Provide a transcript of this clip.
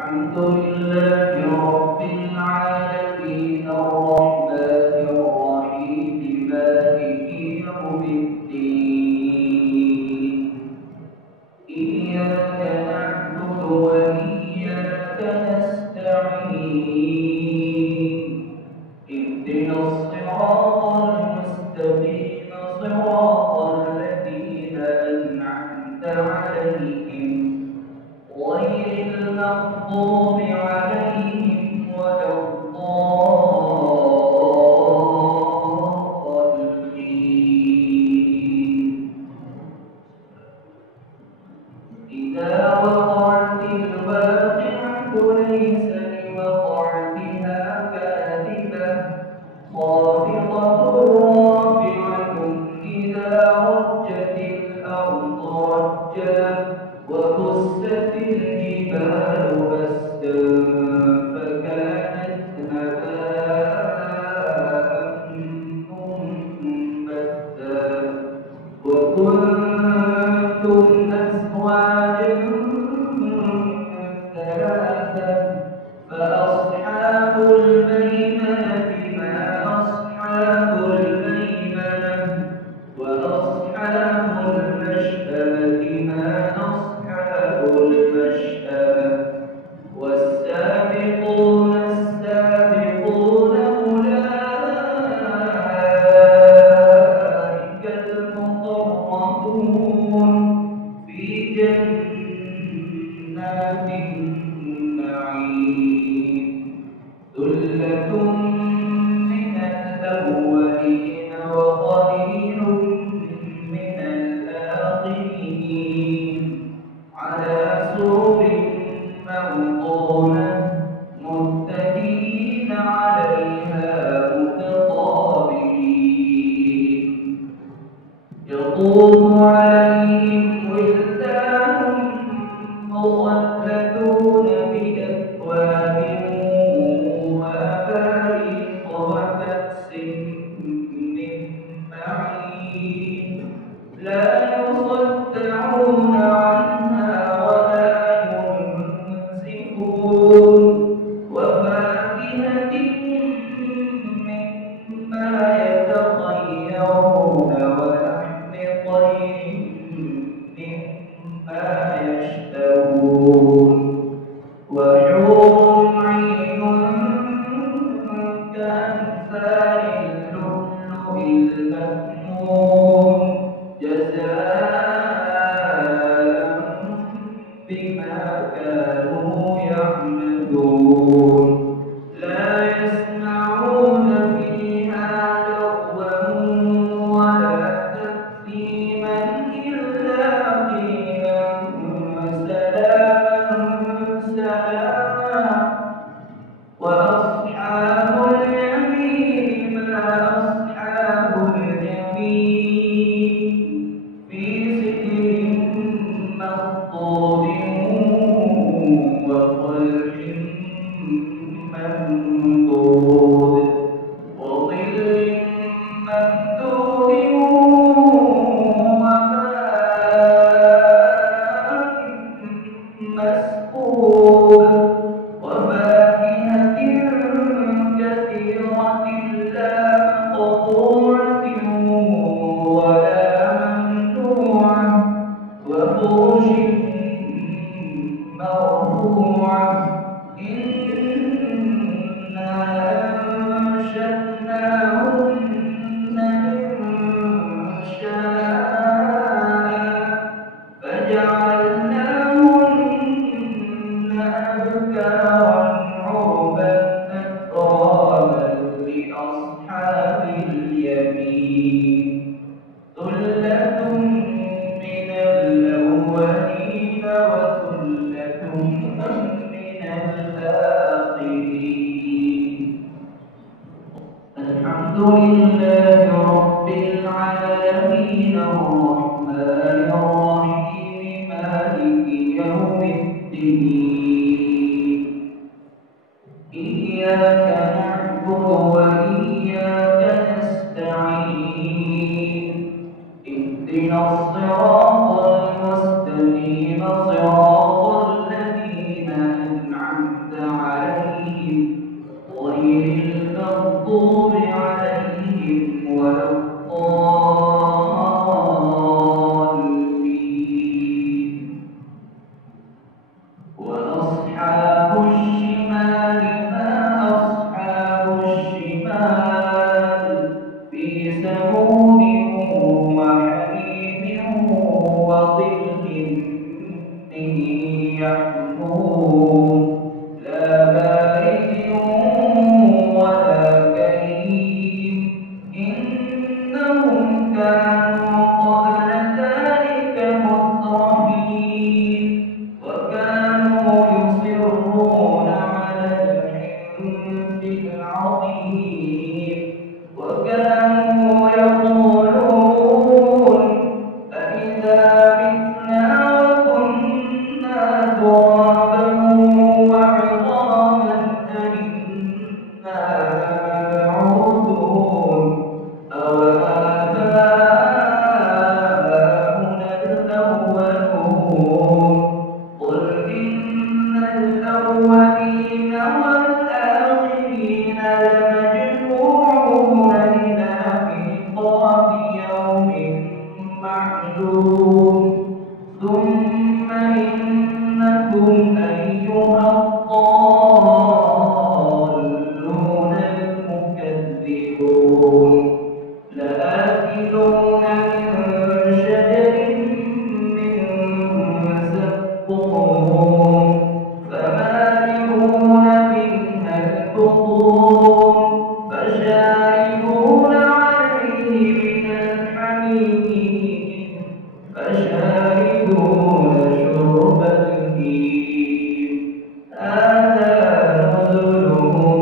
الحمد لله رب العالمين الرحمن الرحيم مالك يوم الدين إياك نعبد وإياك نستعين اهدنا الصراط المستقيم صراط الذين أنعمت عليهم غير المغضوب عليهم ولا الضالين إذا وقعت الواقعة ليس لوقعتها كاذبة خافضة رافعة إذا رجت الأرض رجا وبست الجبال بسا فكانت هباء منبثا وكنتم أزواجا ثلاثا فأصحاب الميمنة ما أصحاب الميمنة وأصحاب المشأمة ما أصحاب المشأمة والسابقون السابقون أولئك المقربون في جنات النعيم ثلة من الأولين وقليل من الآخرين على سرر موضونة متكئين عليها متقابلين يطوف عليهم ولدان مخلدون بأكواب وأباريق وكأس من معين لا يصدعون عنها ولا ينزفون وفاكهة مما يتخيرون ولحم طير مما يشتهون وحور عين كأمثال اللؤلؤ المكنون جزاء بما كانوا يعملون لا يسمعون فيها لغوا ولا تأثيما إلا قيلا سلاما سلاما وأصحاب اليمين ما أصحاب اليمين في سدر مخضود وطلح منضود وظل ممدود وماء مسكوب وفاكهة كثيرة لا مقطوعة ولا ممنوعة وفرش مرفوعة إنا أنشأناهن إنشاء فجعلناهن أبكارا عربا أترابا لأصحاب اليمين ثلة من الأولين وثلة من الآخرين الحمد لله رب العالمين الرحمن الرحيم مالك يوم الدين إياك نعبد وإياك نستعين اهدنا الصراط المستقيم صراط الذين أنعمت لا بارد ولا كريم إنهم كانوا قبل ذلك مترفين وكانوا يصرون على الحنث العظيم وكانوا يقولون أإذا متنا وكنا ترابا وعظاما أإنا لمبعوثون أوآباؤنا الأولون قل إن الأولين والآخرين لمجموعون إلى ميقات يوم معلوم ثم إنكم أيها الضالون المكذبون لآكلون من شجر من زقوم فمالئون منها البطون فشاربون عليه من الحميم فشاربون شرب الهيم هذا نزلهم